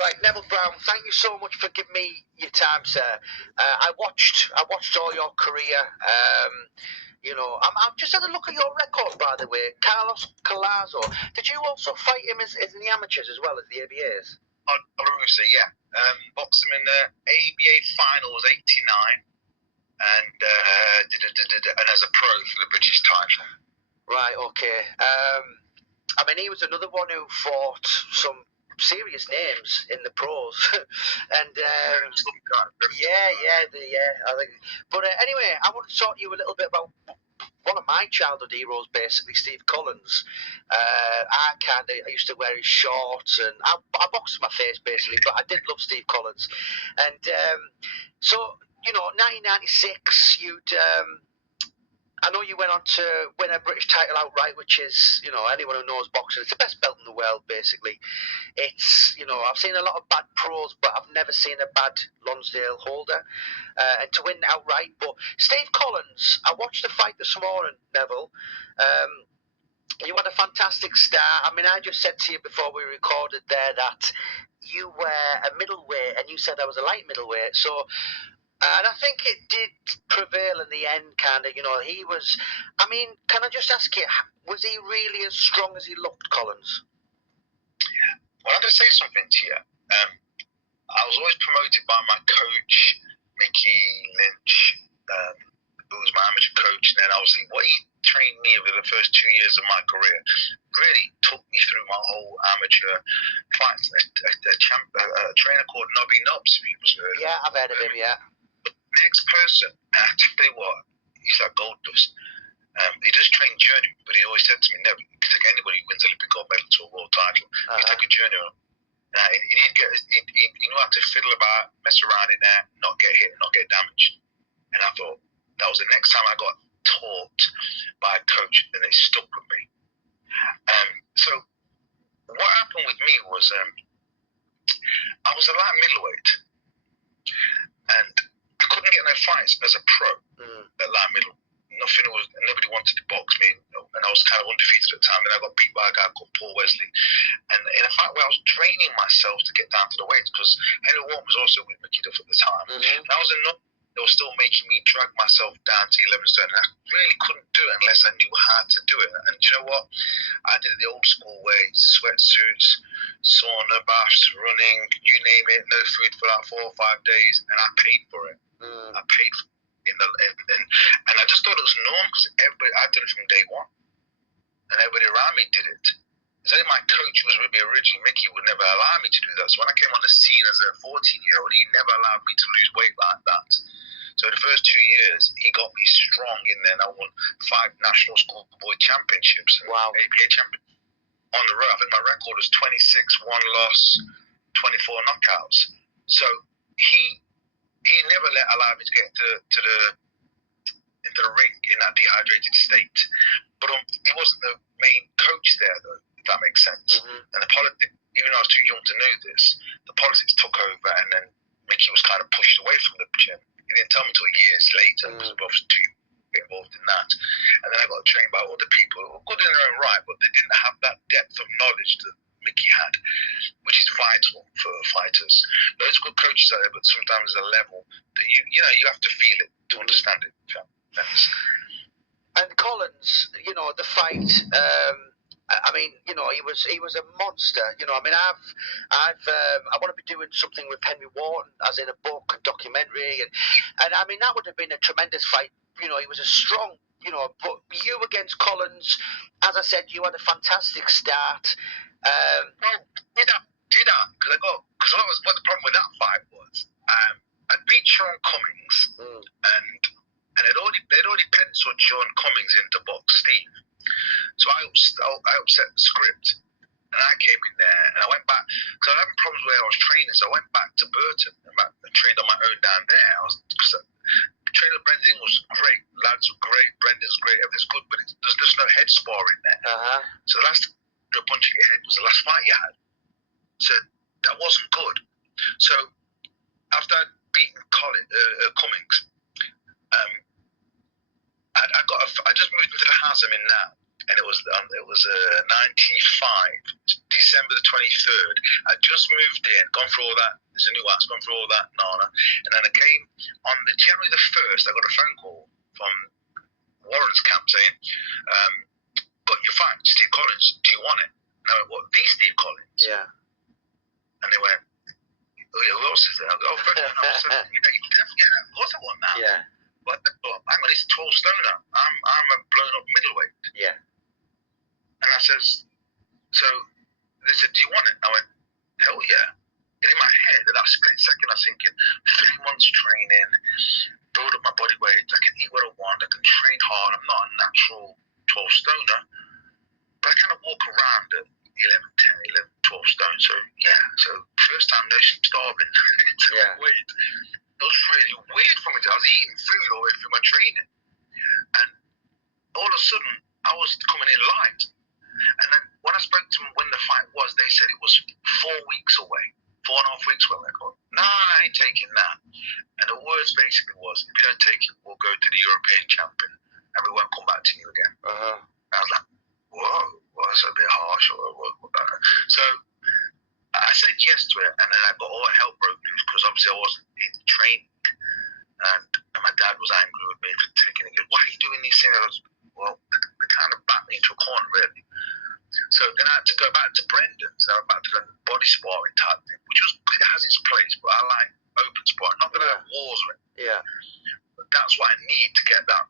Right, Neville Brown, thank you so much for giving me your time, sir. I watched all your career. I'm just had a look at your record, by the way. Carlos Colazo. Did you also fight him as in the amateurs as well as the ABAs? Rusa, yeah. Boxed him in the ABA final was '89, and as a pro for the British title. Right, okay. He was another one who fought some serious names in the pros, and I think. But anyway, I want to talk to you a little bit about one of my childhood heroes, basically Steve Collins. I used to wear his shorts, and I boxed my face basically, but I did love Steve Collins, and so 1996, I know you went on to win a British title outright, which is, anyone who knows boxing, it's the best belt in the world, basically. It's, I've seen a lot of bad pros, but I've never seen a bad Lonsdale holder. And to win outright. But Steve Collins, I watched the fight this morning, Neville. You had a fantastic start. I just said to you before we recorded there that you were a middleweight, and you said I was a light middleweight. So and I think it did prevail in the end, kind of. He was. Can I just ask you, was he really as strong as he looked, Collins? Well, I'm going to say something to you. I was always promoted by my coach, Mickey Lynch, who was my amateur coach. And then obviously what he trained me over the first 2 years of my career really took me through my whole amateur fights. A trainer called Nobby Nobbs, if you was heard. Yeah, I've heard of him, yeah. Next person, I tell you what, he's like gold dust. He just trained journeyman, but he always said to me, never, you can take anybody who wins Olympic gold medal to a world title. You take a journeyman. You know how to fiddle about, mess around in there, not get hit, not get damaged. And I thought that was the next time I got taught by a coach, and it stuck with me. So what happened with me was I was a light middleweight, and I couldn't get no fights as a pro at light middle. Nobody wanted to box me, and I was kind of undefeated at the time. And I got beat by a guy called Paul Wesley, and in a fight where I was draining myself to get down to the weights, because Henry Wharton was also with Mickey Duff at the time. And I was they were still making me drag myself down to 11 stone. And I really couldn't do it unless I knew how to do it. And you know what? I did it the old school way: sweatsuits, sauna baths, running, you name it. No food for like 4 or 5 days, and I paid for it. I paid for it. And I just thought it was normal because I did it from day one, and everybody around me did it. It's only my coach who was with me originally, Mickey, would never allow me to do that. So when I came on the scene as a 14-year-old, he never allowed me to lose weight like that. So the first 2 years, he got me strong in there, and I won 5 national schoolboy championships, wow, ABA champion on the road. I think my record was 26, 1 loss, 24 knockouts. So he never allowed me to get into the ring in that dehydrated state. But he wasn't the main coach there, though, if that makes sense. And the politics, even though I was too young to know this, the politics took over, and then Mickey was kind of pushed away from the gym. He didn't tell me until years later, because I was too involved in that. And then I got trained by other people who were good in their own right, but they didn't have that depth of knowledge that Mickey had, which is vital for fighters. There's good coaches out there, but sometimes there's a level that you have to feel it to understand it. And Collins, the fight. He was a monster. I want to be doing something with Henry Wharton, as in a book and documentary, and that would have been a tremendous fight. He was a strong. But you against Collins, as I said, you had a fantastic start. Did I? Because what the problem with that fight was, I beat Sean Cummings, and they'd already penciled Sean Cummings into box Steve. So I upset the script, and I came in there, and I went back, because I was having problems where I was training, so I went back to Burton and trained on my own down there. Trainer Brendan was great, lads were great, Brendan's great, everything's good, but there's no head sparring there. So the last punch in your head was the last fight you had. So that wasn't good. So after I'd beaten Cummings, I just moved into the house I'm in now, and it was 95, December the 23rd. I just moved in, gone through all that. There's a new house, gone through all that, Nana, and then I came on the January the 1st. I got a phone call from Warren's camp saying, "Got your fight, Steve Collins. Do you want it?" And I went, "What? The Steve Collins?" Yeah. And they went, "Oh yeah, who else is there?" I go, "Oh, Fred." And I said, "Yeah, of course I want that." Yeah. But hang on, he's 12 stoner. I'm a blown up middleweight. Yeah. And I says, so they said, "Do you want it?" I went, "Hell yeah." And in my head, at that split second, I was thinking, 3 months training, build up my body weight, I can eat what I want, I can train hard. I'm not a natural 12 stoner, but I kind of walk around at 10, 11, 12 stone. So yeah, so first time no starving to weight. It was really weird for me. I was eating food all the way through my training, and all of a sudden I was coming in light. And then when I spoke to them when the fight was, they said it was 4 weeks away, 4.5 weeks away. I go, "No, I ain't taking that." And the words basically was, "If you don't take it, we'll go to the European champion, and we won't come back to you again." I was like, "Whoa, well, that's a bit harsh." So I said yes to it, and then I got all hell broke loose because obviously I wasn't in training, and my dad was angry with me for taking it. He goes, "Why are you doing these things?" I was, well, they kind of backed me into a corner, really. So then I had to go back to Brendan's, and I was back to the body sparring type thing, which it has its place, but I like open sparring. Not that I have wars with it. Yeah. But that's what I need to get that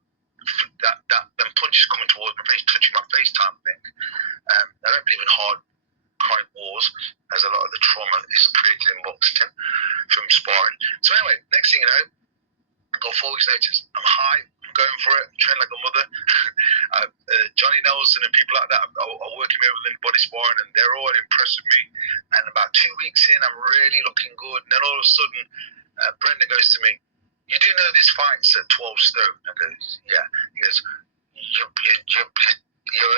them punches coming towards my face, touching my face type thing. I don't believe in hard chronic wars, as a lot of the trauma is created in boxing from sparring. So anyway, next thing you know, I got 4 weeks notice. I'm high, I'm going for it, I'm training like a mother. Johnny Nelson and people like that are working me over in body sparring, and they're all impressed with me. And about 2 weeks in, I'm really looking good. And then all of a sudden, Brendan goes to me, "You do know this fight's at 12 stone?" I go, "Yeah." He goes, "You're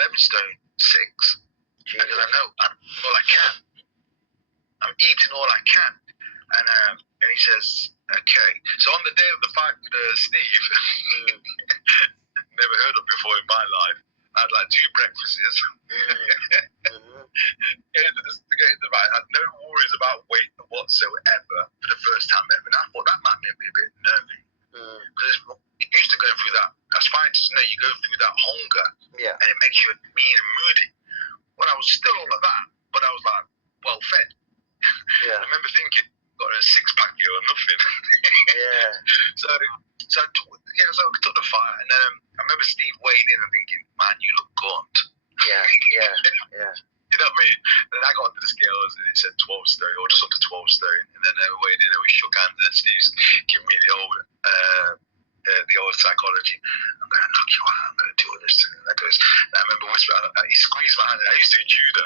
11 stone 6. I go, "I know, I'm all I can. I'm eating all I can." And he says, "Okay." So on the day of the fight with Steve, never heard of before in my life, I had like 2 breakfasts. I had no worries about weight whatsoever for the first time ever. And I thought that might make me a bit nervy. Because it used to go through that, as fighters know, you go through that hunger, and it makes you mean and moody. Well, I was still all of that, but I was like, well fed. I remember thinking, got a 6-pack here or nothing. So I took the fight, and then I remember Steve weighing in and thinking, "Man, you look gaunt." You know what I mean? Then I got onto the scales and it said 12 stone, or just up to 12 stone. And then we weighed in and we shook hands, and Steve's giving me the old psychology. "I'm going to knock you out, I'm going to do all this." And I remember whispering, he squeezed my hand. I used to do judo.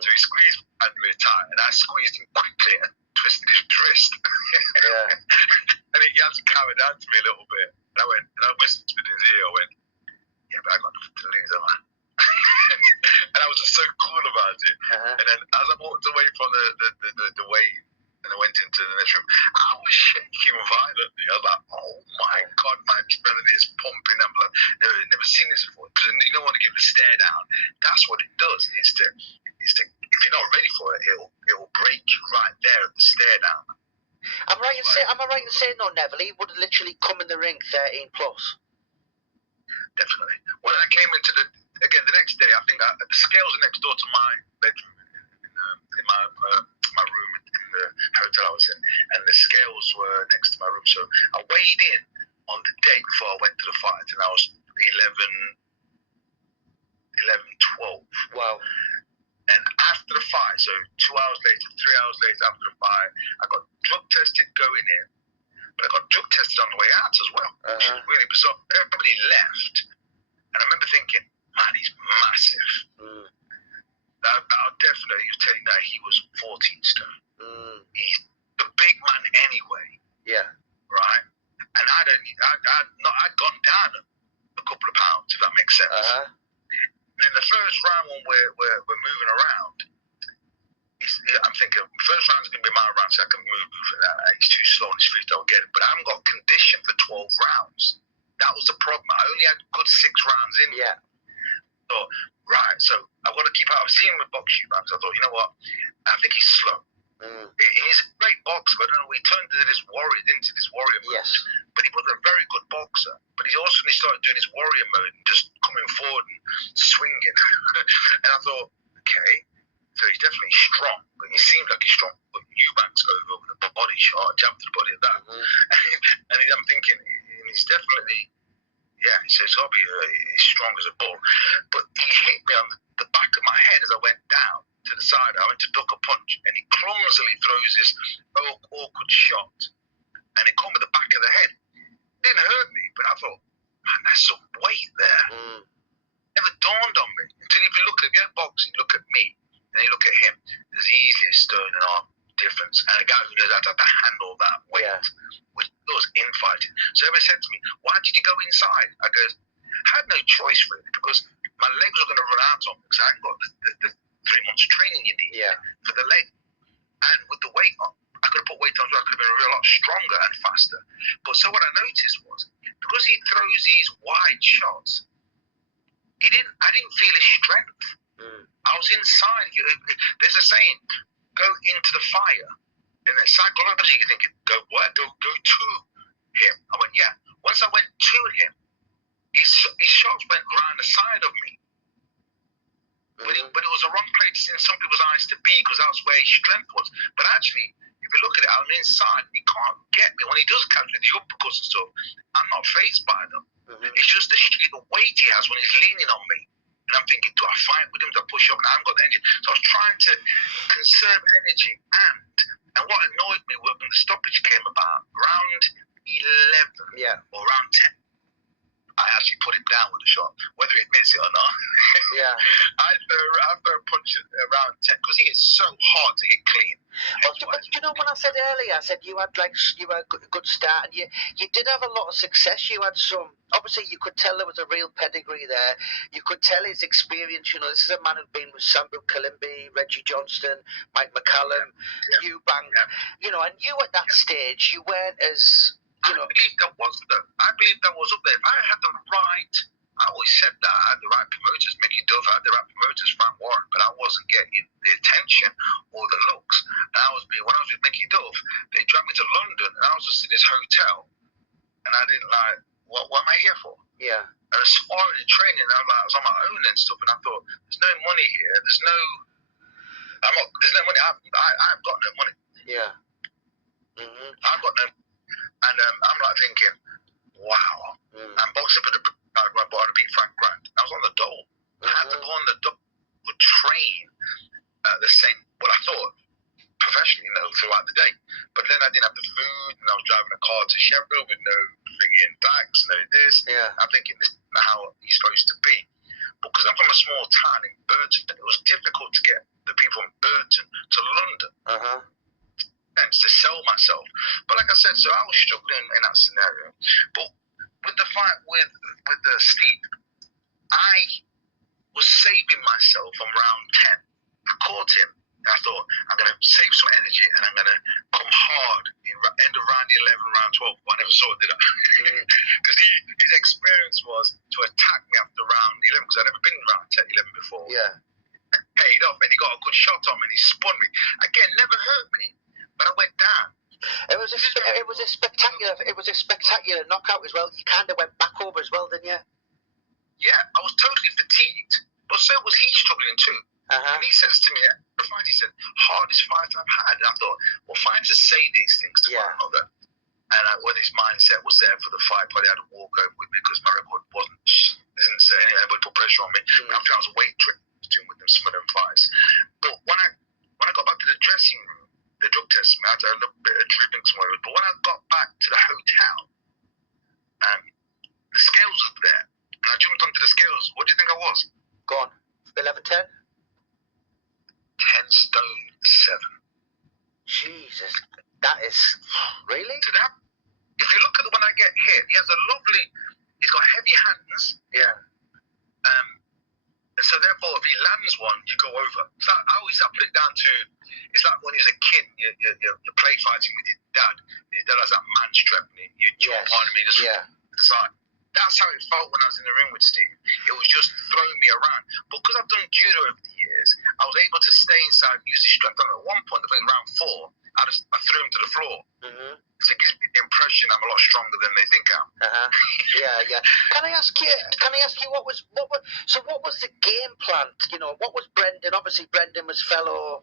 So he squeezed my hand really tight, and I squeezed him quickly and twisted his wrist. And he had to calm it down to me a little bit. And I whispered in his ear, I went, "Yeah, but I got nothing to lose, haven't I?" And I was just so cool about it. And then as I walked away from the way, and I went into the next room, I was shaking violently. I was like, "Oh my God, my adrenaline is pumping." I'm like, never seen this before. Because you don't want to give the stare down. That's what it does. It's to if you're not ready for it, it will break you right there at the stare down. Am I right in saying though, Neville, he would literally come in the ring 13 plus? Definitely. When I came into the next day, I think the scales are next door to my bedroom in my room in the hotel I was in, and the scales were next to my room. So I weighed in on the day before I went to the fight, and I was 11, 12. Wow. And after the fight, so 2 hours later, 3 hours later after the fight, I got drug tested going in, but I got drug tested on the way out as well, which is really bizarre. Everybody left, and I remember thinking, "Man, he's massive." I'll definitely take that he was 14 stone. He's the big man anyway. Right? And I'd gone down a couple of pounds, if that makes sense. And in the first round when we're moving around, I'm thinking, first round's going to be my round, so I can move for that. He's too slow on his feet, I'll get it. But I haven't got condition for 12 rounds. That was the problem. I only had good 6 rounds in. thought, right, so I've got to keep out. I've seen him with boxing bags. I thought, you know what? I think he's slow. He's a great boxer, but I don't know, he turned into this warrior mode. Yes. But he was a very good boxer. But he also started doing his warrior mode and just coming forward and swinging. And I thought, okay, so he's definitely strong. But he seemed like he's strong. But Eubanks over with a body shot, jab to the body of that. And I'm thinking, he's definitely, yeah, he says, got to be he's strong as a bull. But he hit me on the back of my head as I went down to the side. I went to duck a punch, and he clumsily throws this awkward shot, and it caught me the back of the head. It didn't hurt me, but I thought, man, there's some weight there. Never dawned on me until if you look at boxing, you look at me, and you look at him. There's easily a stone and arm difference, and a guy who knows how to handle that weight, which was infighting. So everybody said to me, "Why did you go inside?" I goes, I had no choice really, because my legs were going to run out on me because I hadn't got the 3 months training you need for the leg. And with the weight on, I could have put weight on so I could have been a real lot stronger and faster. But so what I noticed was, because he throws these wide shots, I didn't feel his strength. I was inside. There's a saying, go into the fire. And then psychologically you're thinking, go what? Go to him. I went, yeah. Once I went to him, his shots went round the side of me. But it was a wrong place in some people's eyes to be, because that's where his strength was. But actually, if you look at it, I'm inside. He can't get me. When he does catch me, the uppercuts and stuff, I'm not fazed by them. It's just the weight he has when he's leaning on me. And I'm thinking, do I fight with him? Do I push up? And I haven't got the energy. So I was trying to conserve energy. And what annoyed me was when the stoppage came about, round 11 or round 10, I actually put him down with a shot, whether he admits it or not. I throw a punch around 10 because he is so hard to hit clean. But you know, when I said earlier, I said you had a good start, and you did have a lot of success. You had some. Obviously, you could tell there was a real pedigree there. You could tell his experience. You know, this is a man who'd been with Sambu Kalimbi, Reggie Johnston, Mike McCallum, Eubank. You know, and you at that stage, you weren't as. I believe that was up there. If I had the right, I always said that I had the right promoters, Mickey Duff, I had the right promoters, Frank Warren, but I wasn't getting the attention or the looks. And when I was with Mickey Duff, they dragged me to London, and I was just in this hotel, and I didn't like, what am I here for? And I was sparring and training, and I was on my own and stuff, and I thought, there's no money here, there's no money, I've got no money. I've got no. And I'm like thinking, wow. I'm boxing for the background, but I beat Frank Grant. I was on the dole. I had to go on the dole, would train the same, what I thought, professionally, throughout the day. But then I didn't have the food, and I was driving a car to Sheffield with no friggin' tax, no this. I'm thinking, this is not how he's supposed to be. Because I'm from a small town in Burton, it was difficult to get the people in Burton to London. To sell myself. But like I said, so I was struggling in that scenario. But with the fight with the Steve, I was saving myself from round 10. I caught him, and I thought, I'm going to save some energy, and I'm going to come hard in end of round 11, round 12. But I never saw it, did I? Because his experience was to attack me after round 11, because I'd never been in round 10, 11 before. Paid off, and he got a good shot on me, and he spun me. Again, never hurt me. But I went down. It was a spectacular knockout as well. You kind of went back over as well, didn't you? Yeah, I was totally fatigued, but so was he struggling too. And he says to me, he said, hardest fight I've had. And I thought, well, fighters say these things to one another. And whether his mindset was there for the fight, probably had a walk over with me because my record didn't say anything. Anybody put pressure on me. I think I was weight training with them, some of them fights. But when I got back to the dressing room, the drug test, I had a little bit of drinks somewhere. But when I got back to the hotel, the scales was there. And I jumped onto the scales. What do you think I was? Go on. 11-10? 10 stone 7. Jesus. That is... Really? So that, if you look at when I get hit, he's got heavy hands. And so therefore, if he lands one, you go over. So I put it down to, it's like when you're a kid, you're play fighting with your dad. Your dad has that man strap, and you jump on him, and you just to the side. that's how it felt when I was in the ring with Steve. It was just throwing me around. But because I've done judo over the years, I was able to stay inside, use his strength. At one point, I think round 4, I threw him to the floor. Mm-hmm. So it gives me the impression I'm a lot stronger than they think I am. Yeah. Can I ask you what was the game plan? You know, what was Brendan? Obviously, Brendan was fellow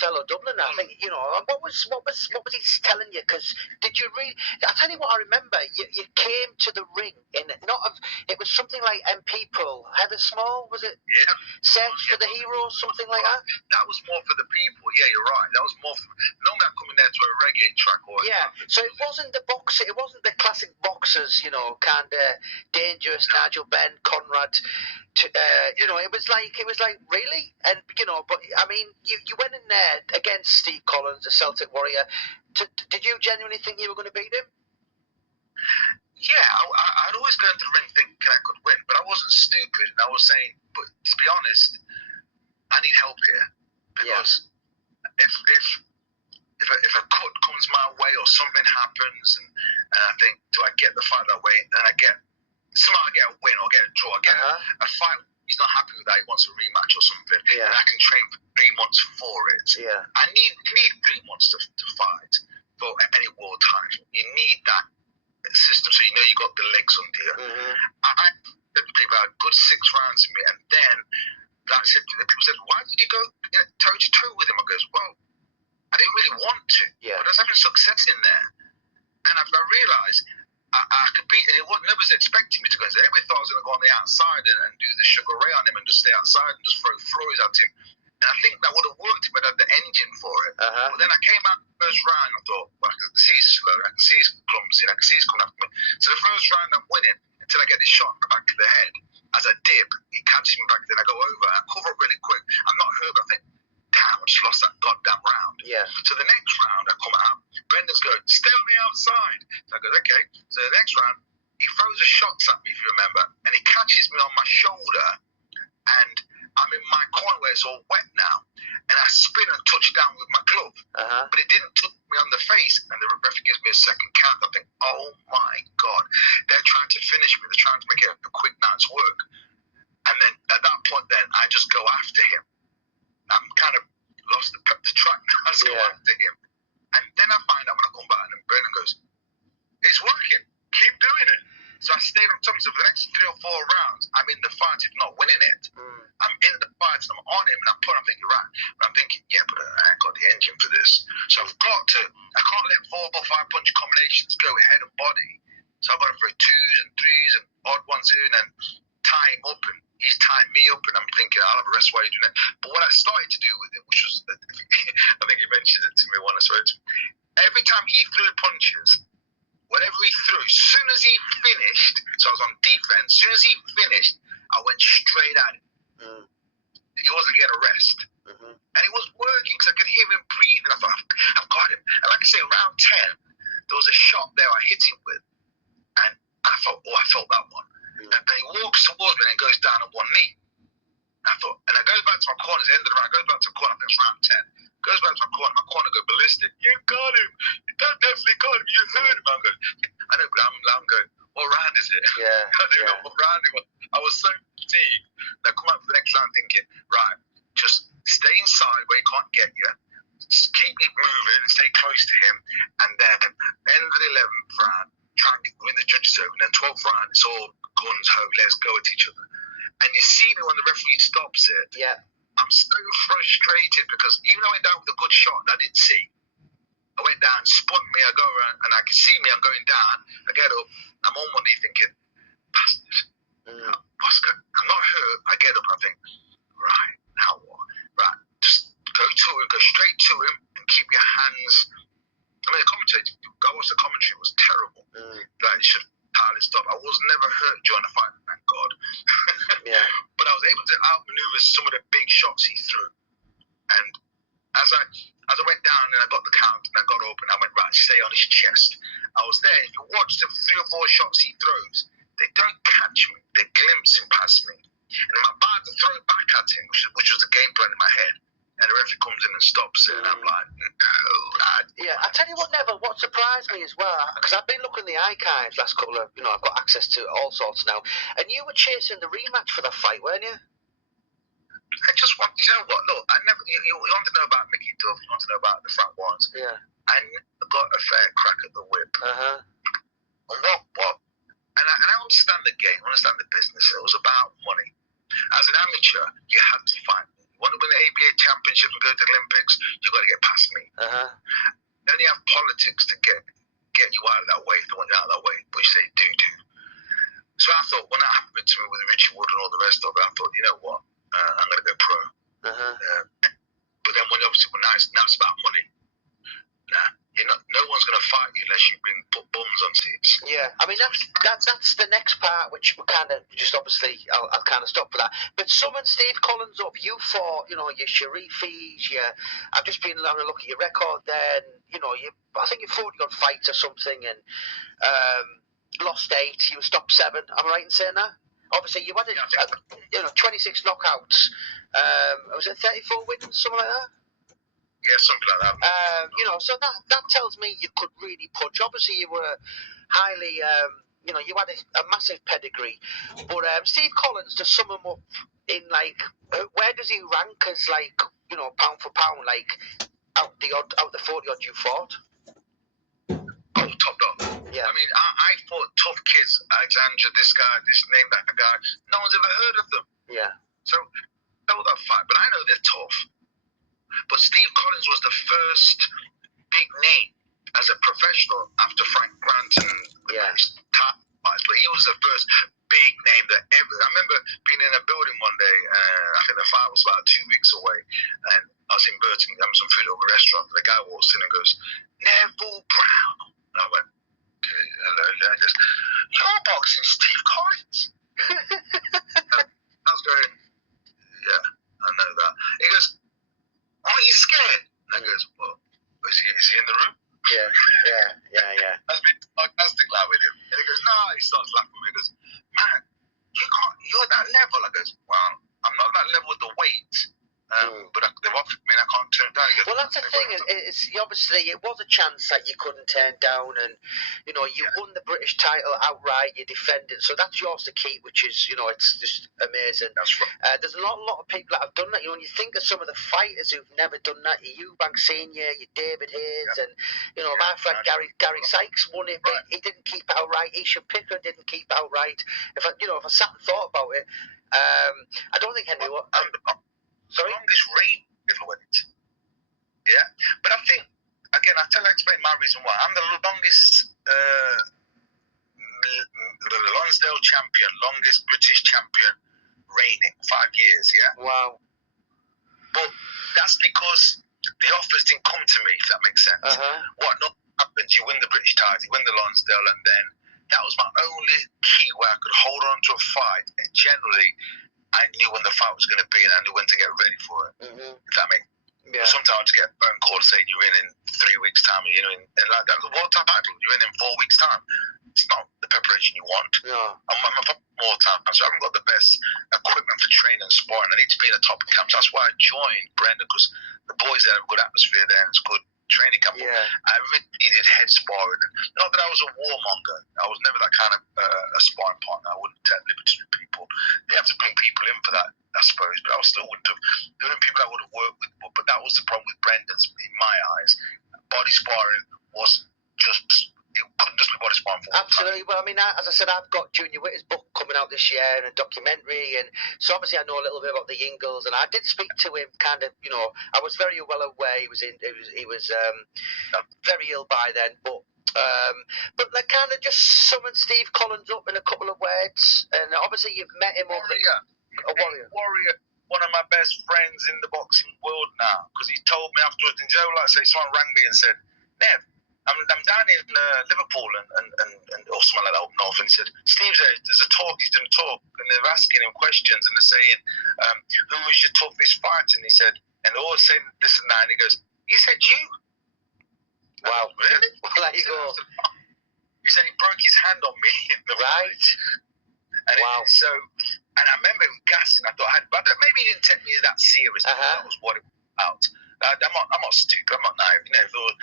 Dubliner. I think, you know, what was he telling you? Because did you read? I tell you what, I remember you came to the ring in it was something like People, Heather Small, was it? Yeah. Search for the Hero, something like that. That was more for the people. Yeah, you're right. That was more for normally I'm coming there to a reggae track or So it wasn't the boxer. It wasn't the classic boxers. You know, kind of Dangerous, Nigel Benn, Conrad. You know, it was like really, and you know, but I mean, you went in there against Steve Collins, the Celtic Warrior. Did you genuinely think you were going to beat him? Yeah, I'd always go into the ring thinking I could win, but I wasn't stupid. And I was saying, but to be honest, I need help here because if a cut comes my way or something happens, and I think, do I get the fight that way? And I get a win or get a draw, I get a fight. He's not happy with that. He wants a rematch or something. Yeah. And I can train for 3 months for it. Yeah. I need 3 months to fight for any world title. You need that system so you know you got the legs under you. Mm-hmm. I people had a good 6 rounds in me, and then like I said, people said, why did you go toe to toe with him? I goes, well, I didn't really want to, but I was having success in there, and I realised I could beat, and nobody was expecting me to go. So everybody thought I was going to go on the outside and do the Sugar Ray on him and just stay outside and just throw Flurries at him. And I think that would have worked if I had the engine for it. But then I came out the first round and I thought, well, I can see he's slow, I can see he's clumsy, I can see he's coming after me. So the first round I'm winning until I get this shot in the back of the head. As I dip, he catches me back, then I go over, I cover up really quick. I'm not hurt, but I think, damn, I just lost that goddamn round. Yeah. So the next round I come out, Brendan's going, stay on the outside. So I go, okay. So the next round, he throws a shots at me, if you remember, and he catches me on my shoulder, and I'm in my corner where it's all wet now, and I spin and touch down with my glove, but it didn't touch me on the face, and the referee gives me a second count. I think, oh my God, they're trying to finish me, they're trying to make it a quick night's work. And then at that point then, I just go after him. I'm kind of lost the track now, I just go after him. And then I find out when I come back, and Brendan goes, it's working, keep doing it. So I stayed on top. So for the next 3 or 4 rounds, I'm in the fight, if not winning it. I'm in the fight, and I'm on him, and I'm thinking, right. And I'm thinking, yeah, but I ain't got the engine for this. So I can't let 4 or 5 punch combinations go head and body. So I've got to throw 2s and 3s and odd ones in and tie him up, and he's tying me up, and I'm thinking, I'll have a rest while you're doing it. But what I started to do with him, which was, I think he mentioned it to me when I spoke to him, every time he threw punches, whatever he threw, as soon as he finished, so I was on defense, as soon as he finished, I went straight at him. He wasn't getting a rest. And it was working because I could hear him breathing. I thought, I've got him. And like I say, round 10, there was a shot there I hit him with. And I thought, I felt that one. And he walks towards me and goes down on one knee. I thought, and I go back to my corner, at the end of the round, I go back to the corner, I think it's round 10. Goes back to my corner go ballistic. You got him. You definitely got him. You heard him. I know, but I'm going, what round is it? Yeah. I didn't know what round it was. I was so fatigued. And I come out for the next round thinking, right, just stay inside where he can't get you. Just keep it moving and stay close to him. And then end of the 11th round, try and win the judges over. And then 12th round, it's all guns ho, let's go at each other. And you see me when the referee stops it. Yeah. I'm so frustrated because even though I went down with a good shot that I didn't see, I went down, spun me, I go around, and I can see me, I'm going down, I get up, I'm on one knee thinking, bastard, what's good? I'm not hurt, I get up, I think, right, now what? Right, just go to him, go straight to him, and keep your hands, I mean, I watched the commentary, it was terrible, like, it should pilot stop. I was never hurt during the fight, thank God. Yeah. But I was able to outmaneuver some of the big shots he threw. And as I went down and I got the count and I got up and I went, right, stay on his chest. I was there. If you watch the 3 or 4 shots he throws, they don't catch me. They're glimpsing past me. And I'm about to throw it back at him, which was the game plan in my head. and the referee comes in and stops it, and I'm like, no, lad. Yeah, I tell you what, Neville, what surprised me as well, because I've been looking in the archives last couple of, I've got access to all sorts now, and you were chasing the rematch for the fight, weren't you? I just want, you know what, look, I never, you want to know about Mickey Duff, you want to know about the Fat Ones. Yeah. I never got a fair crack at the whip. Uh-huh. And what? And I understand the game, I understand the business. It was about money. As an amateur, you had to fight. You want to win the ABA championship and go to the Olympics, you got to get past me. Uh-huh. Then you have politics to get you out of that way, if they want you out of that way, which they do. So I thought, when that happened to me with Richard Wood and all the rest of it, I thought, you know what, I'm going to go pro. Uh-huh. But then when now it's about money. Nah, no one's going to fight you unless you put bums on seats. Yeah, I mean that's the next part, which we kind of just obviously I'll kind of stop for that. But summon Steve Collins up. You fought, your Sharifis. I've just been having a look at your record. Then I think you fought on fights or something, and lost 8. You were stopped 7. Am I right in saying that? Obviously, you had 26 knockouts. Was it 34 wins, something like that? Yeah, something like that. So that tells me you could really punch. Obviously, you were highly, you had a massive pedigree. But Steve Collins, to sum him up in where does he rank as pound for pound, out the 40 odd you fought? Oh, top dog. Yeah. I mean, I fought tough kids. Alexandra, this guy, this name, that guy. No one's ever heard of them. Yeah. So, know that fight, but I know they're tough. But Steve Collins was the first big name as a professional after Frank Grant and but he was the first big name that ever. I remember being in a building one day. I think the fight was about 2 weeks away, and I was in Burton having some food over a restaurant. And the guy walks in and goes, "Neville Brown." And I went, "Okay, hello." And he goes, "You're boxing Steve Collins." I was going, "Yeah, I know that." He goes, "Aren't you scared?" And I goes, "Well, is he in the room?" Yeah. I was being sarcastic like with him. And he goes, "No," he starts laughing. He goes, "Man, you're that level." I goes, "Well, I'm not that level with the weight. But they've offered me and I can't turn it down." He goes, well, that's the thing. Obviously, it was a chance that you couldn't turn down, and you won the British title outright. You defended, so that's yours to keep, which is it's just amazing. That's right. There's a lot of people that have done that. When you think of some of the fighters who've never done that, your Eubank Senior, your David Hayes, and my friend Gary Sykes won it, but he didn't keep it outright. Isha Picker didn't keep it outright. If I sat and thought about it, I don't think Henry. The longest reign middleweight. Yeah, but I think again, I explain my reason why. I'm the longest Lonsdale champion, longest British champion reigning, 5 years. Yeah. Wow. But that's because the offers didn't come to me. If that makes sense. Uh-huh. What not happens? You win the British title, you win the Lonsdale, and then that was my only key where I could hold on to a fight, and generally I knew when the fight was going to be, and I knew when to get ready for it. Mm-hmm. If that makes sense. Yeah. Sometimes you get a phone call saying you're in 3 weeks' time, and like that. The world title, you're in 4 weeks' time. It's not the preparation you want. Yeah. I'm more time, so I haven't got the best equipment for training and sparring. I need to be in a top camp. So that's why I joined Brendan, because the boys there have a good atmosphere there, and it's good training camp. Yeah. I really needed head sparring. Not that I was a warmonger. I was never that kind of a sparring partner. I wouldn't take liberties with people. They have to bring people in for that, I suppose. But I still wouldn't have. There were people I would have worked with. But that was the problem with Brendan's, in my eyes. Body sparring was just. It couldn't just be body sparring for absolutely. Well, I mean, as I said, I've got Junior Witter's book coming out this year and a documentary, and so obviously I know a little bit about the Ingles, and I did speak to him. Kind of, I was very well aware he was very ill by then, but they kind of just summoned Steve Collins up in a couple of words, and obviously you've met him over a warrior. One of my best friends in the boxing world now, because he told me afterwards, and someone rang me and said, "Nev, I'm down in Liverpool and or something like that up north," and he said, "Steve's there, there's a talk, he's doing a talk," and they're asking him questions, and they're saying, "Who was your toughest fight?" And he said, and they're all saying this and that, and he goes, "He said you." Wow. Really? Well, there you go. He said he broke his hand on me in the fight. And wow. And I remember him gassing. I thought, but maybe he didn't take me that serious. Uh-huh. That was what it was. out. I'm not stupid. I'm not naive. You know, if it was,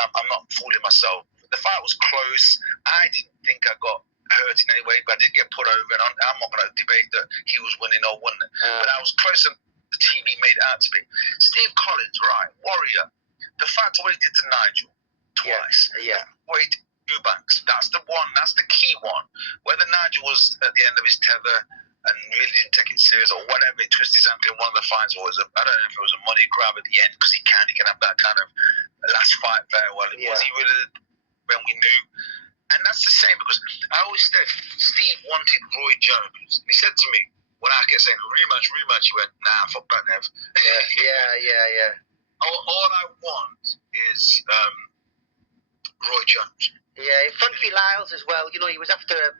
I'm not fooling myself. The fight was close. I didn't think I got hurt in any way, but I did get put over, and I'm not going to debate that he was winning or won. But I was close, and the TV made it out to be. Steve Collins, right, warrior. The fact of what he did to Nigel twice. Yeah. What he did to Eubanks, that's the one. That's the key one. Whether Nigel was at the end of his tether and really didn't take it serious, or whatever, it twisted his ankle in one of the fights, or I don't know if it was a money grab at the end, because he can have that kind of last fight farewell. Was he really when we knew? And that's the same, because I always said Steve wanted Roy Jones. He said to me, when I kept saying rematch, he went, nah, fuck that, Nev. Yeah. All I want is Roy Jones. Yeah, Frankie Lyles as well. You know, he was after one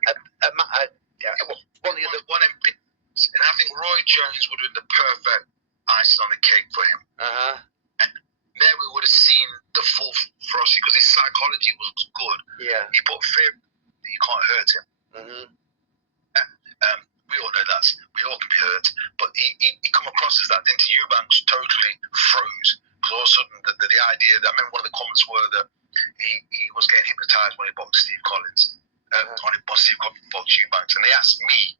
of the other. One MP, and I think Roy Jones would have been the perfect icing on the cake for him. And there we would have seen the full Frosty, because his psychology was good. Yeah. He put fear that you can't hurt him. We all know that. We all can be hurt. But he come across as that. Then to Eubanks totally froze. Because all of a sudden, the idea that, I remember one of the comments were that he was getting hypnotized when he boxed Steve Collins. When he boxed Eubanks. And they asked me,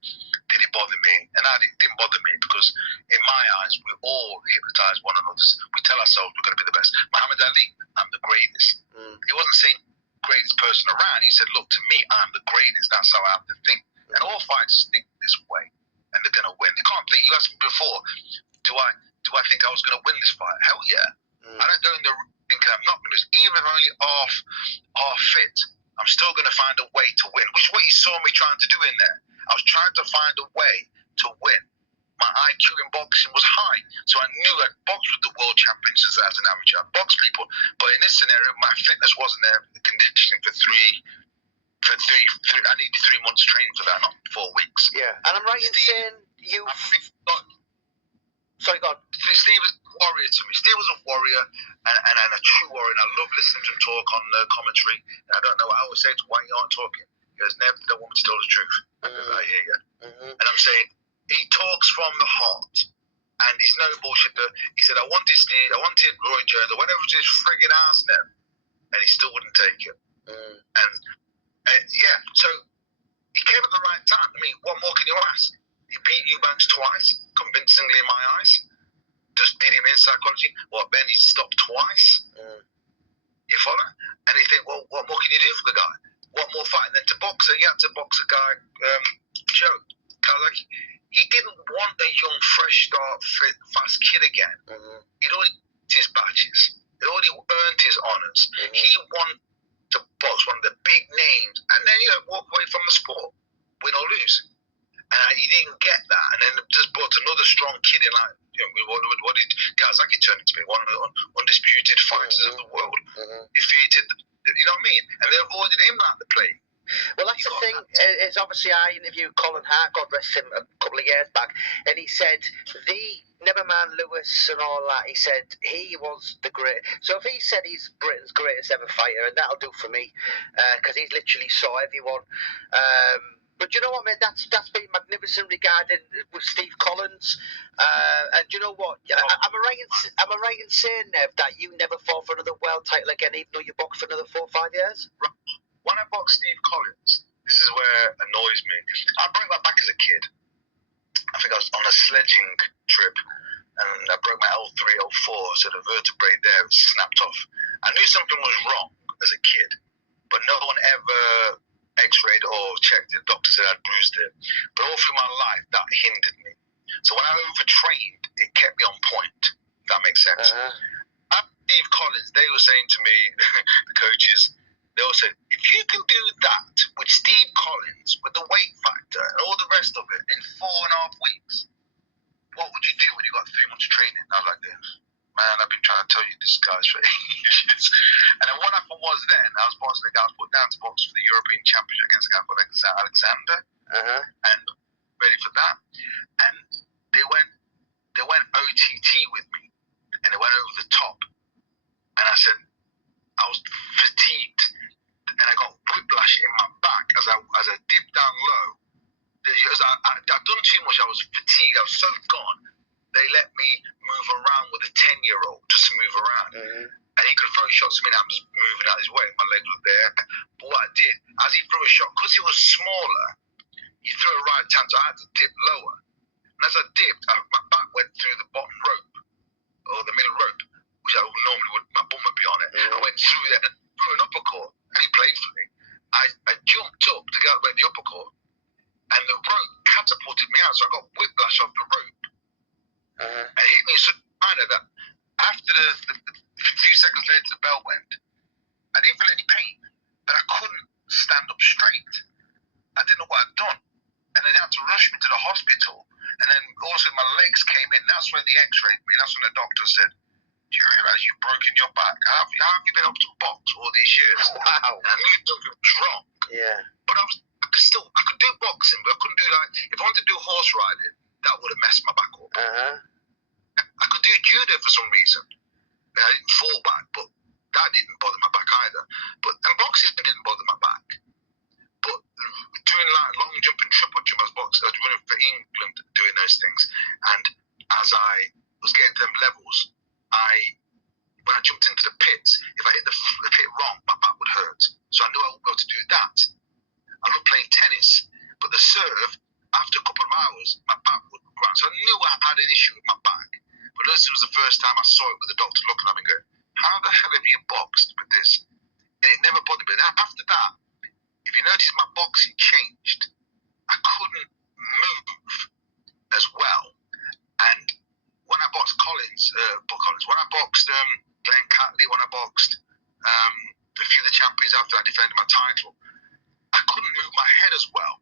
did it bother me? And it didn't bother me, because in my eyes, we all hypnotize one another. We tell ourselves we're going to be the best. Muhammad Ali, I'm the greatest. He wasn't saying greatest person around. He said, look, to me, I'm the greatest. That's how I have to think. And all fighters think this way, and they're going to win. They can't think. You asked me before, do I think I was going to win this fight? Hell yeah. I don't go in the thinking I'm not going to. Even if I'm only half fit, I'm still going to find a way to win, which is what you saw me trying to do in there. I was trying to find a way to win. My IQ in boxing was high, so I knew I'd box with the world champions as an amateur. I'd box people, but in this scenario, my fitness wasn't there. The conditioning for three. I needed 3 months training for that, not 4 weeks. Yeah, and I'm right in saying you. Sorry, God. Steve was a warrior to me. Steve was a warrior and a true warrior. And I love listening to him talk on the commentary. And I don't know. I always say to him, why you aren't talking? He goes, Nev, they don't want me to tell the truth. I hear you. And I'm saying he talks from the heart. And he's no bullshit. He said, I wanted Steve. I wanted Roy Jones. I went over to his friggin' house, Nev, and he still wouldn't take it. And yeah, so he came at the right time. I mean, what more can you ask? He beat Eubanks twice, convincingly in my eyes. Just did him in psychology. Well, Ben, he stopped twice. You follow? And you think, well, what more can you do for the guy? What more fighting than to box? You had to box a guy, Joe Kawasaki. He didn't want a young, fresh start, fit, fast kid again. He'd already earned his badges. He'd already earned his honours. He wanted to box one of the big names, and then walk away from the sport, win or lose. And he didn't get that, and then just brought another strong kid in, like, what did Kawasaki turn into be? One of the undisputed fighters of the world. Defeated, you know what I mean? And they avoided him out the play. Well, that's the thing, is obviously I interviewed Colin Hart, God rest him, a couple of years back, and he said, never mind Lewis and all that, he said he was the great. So if he said he's Britain's greatest ever fighter, and that'll do for me, because he's literally saw everyone. But you know what, mate? That's been magnificent regarding with Steve Collins. And you know what? Am I right in saying, Nev, that you never fought for another world title again, even though you boxed for another 4 or 5 years? When I boxed Steve Collins, this is where it annoys me. I broke my back as a kid. I think I was on a sledging trip, and I broke my L3, L4, so the vertebrae there snapped off. I knew something was wrong as a kid, but no one ever x-rayed or checked it. The doctor said I'd bruised it. But all through my life, that hindered me. So when I overtrained, it kept me on point. If that makes sense. After Steve Collins, they were saying to me, the coaches, they all said, if you can do that with Steve Collins, with the weight factor and all the rest of it in 4.5 weeks, what would you do when you got 3 months training? I was like, man, I've been trying to tell you this guy's for ages. And then what happened was then, I was boxing a guy, I was put down to box for the European Championship against a guy called Alexander, and ready for that. And they went OTT with me, and they went over the top. And I said, I was fatigued, and I got whiplash in my back as I dipped down low. I'd done too much. I was fatigued. I was so gone. They let me move around with a 10 he could throw shots at me, and I'm just moving out his way. My leg was there. But what I did, as he threw a shot, because he was smaller, he threw a right hand, so I had to dip lower. And as I dipped, my back went through the bottom rope, or the middle rope, which I normally would, my bum would be on it. I went through there and threw an uppercut, and he played for me. I jumped up to get away the uppercut, and the rope catapulted me out, so I got whiplash off the rope. And it hit me so hard that after the few seconds later the bell went, I didn't feel any pain, but I couldn't stand up straight. I didn't know what I'd done. And then they had to rush me to the hospital. And then also my legs came in. That's when the x-rayed me. That's when the doctor said, do you realise you've broken your back? How have you been able to box all these years? Wow. And I knew something was wrong. Yeah. But I could do boxing, but I couldn't do if I wanted to do horse riding, that would have messed my back up. I could do judo for some reason. I didn't fall back, but that didn't bother my back either. And boxing didn't bother my back. But doing like long jump and triple jump, I was running for England doing those things. And as I was getting to them levels, when I jumped into the pits, if I hit the pit wrong, my back would hurt. So I knew I wouldn't be able to do that. I loved playing tennis, but the serve, after a couple of hours, my back would grind. So I knew I had an issue with my back. But this was the first time I saw it with the doctor looking at me and going, how the hell have you boxed with this? And it never bothered me. After that, if you notice, my boxing changed. I couldn't move as well. And when I boxed when I boxed Glenn Catley, when I boxed a few of the champions after I defended my title, I couldn't move my head as well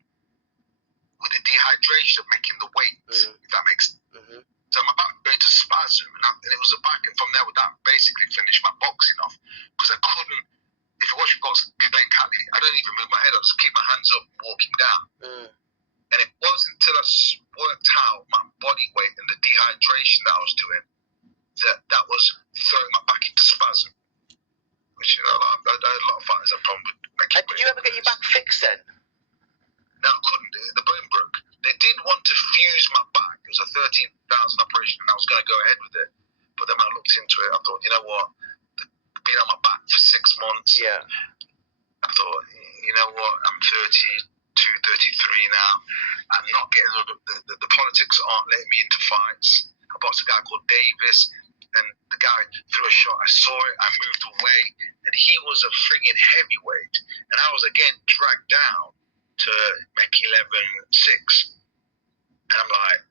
with the dehydration of making the weight, if that makes sense. So my back went to spasm, and it was a back, and from there, that basically finished my boxing off, because I couldn't. If you watch me box Glenn Catley, I don't even move my head. I just keep my hands up, walking down. And it wasn't until I worked out my body weight and the dehydration that I was doing that was throwing my back into spasm. Which, a lot of fighters have problem with. Did you ever get your back fixed then? No, I couldn't. The bone broke. They did want to fuse my back. It was a 13,000 operation, and I was going to go ahead with it. But then when I looked into it, I thought, you know what? Being on my back for 6 months. Yeah. I thought, you know what? I'm 32, 33 now. I'm not getting the politics aren't letting me into fights. I boxed a guy called Davis, and the guy threw a shot. I saw it. I moved away, and he was a friggin' heavyweight, and I was again dragged down to Mech 11-6. And I'm like,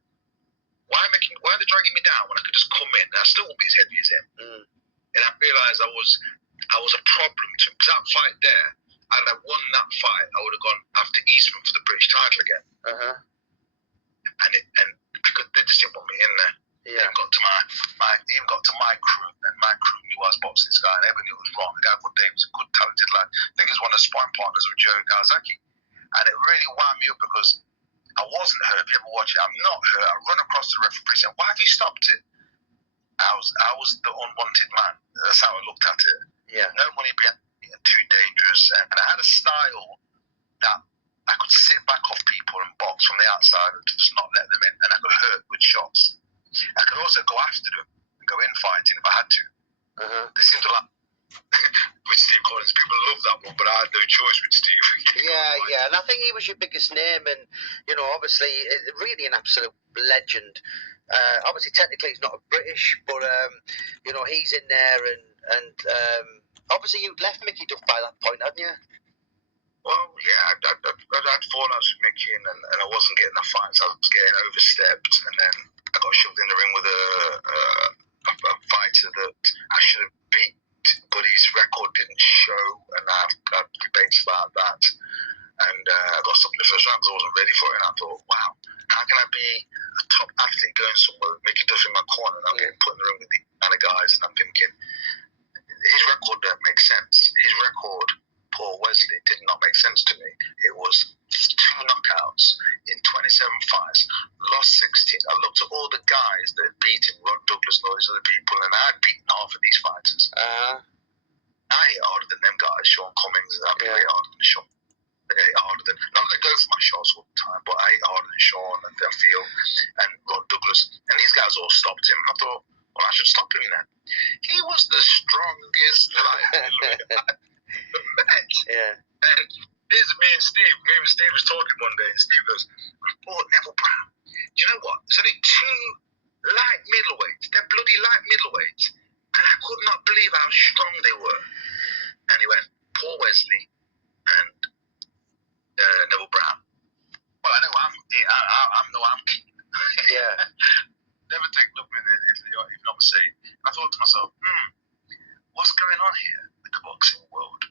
why are they dragging me down when I could just come in? And I still won't be as heavy as him. And I realised I was a problem to him. Because that fight there, had I won that fight, I would have gone after Eastman for the British title again. And they just didn't want me in there. Yeah. Even got to my crew, and my crew knew I was boxing this guy, and everybody knew it was wrong. The guy called Dave was a good, talented lad. I think he was one of the sparring partners of Joe Kawasaki. And it really wound me up because I wasn't hurt. If you ever watch it, I'm not hurt. I run across the referee saying, why have you stopped it? I was the unwanted man. That's how I looked at it. Yeah. No money being too dangerous. And I had a style that I could sit back off people and box from the outside and just not let them in. And I could hurt with shots. I could also go after them and go in fighting if I had to. They seemed to like with Steve Collins. People love that one, but I had no choice with Steve. Yeah. And I think he was your biggest name, and obviously, really an absolute legend. Obviously, technically, he's not a British, but he's in there, and obviously, you'd left Mickey Duff by that point, hadn't you? Well, yeah, I'd had fallouts with Mickey, and I wasn't getting the fights. I was getting overstepped, and then I got shoved in the ring with a fighter that I should have beat, but his record didn't show, and I had debates about that. And I got stopped in the first round because I wasn't ready for it, and I thought, wow, how can I be a top athlete going somewhere, Mickey Duff in my corner, and I'm getting put in the ring with these kind of guys, and I'm thinking, his record don't make sense. His record, Paul Wesley, did not make sense to me. It was 2 knockouts in 27 fights, lost 16. I looked at all the guys that had beaten Rod Douglas and all these other people, and I had beaten half of these fighters. Steve, me and Steve was talking one day, and Steve goes, I fought Neville Brown. Do you know what? There's only 2 light middleweights. They're bloody light middleweights. And I could not believe how strong they were. And he went, Paul Wesley and Neville Brown. Well, I know I'm keen. Yeah. Never take Lookman if you're not mistaken. I thought to myself, what's going on here with the boxing world?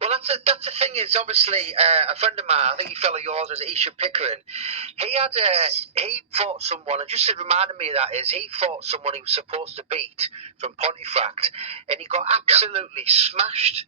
Well, that's the thing is, obviously, a friend of mine, I think he fell of yours, was Isha Pickering. He fought someone, and just it reminded me of that, is he fought someone he was supposed to beat from Pontefract, and he got absolutely smashed.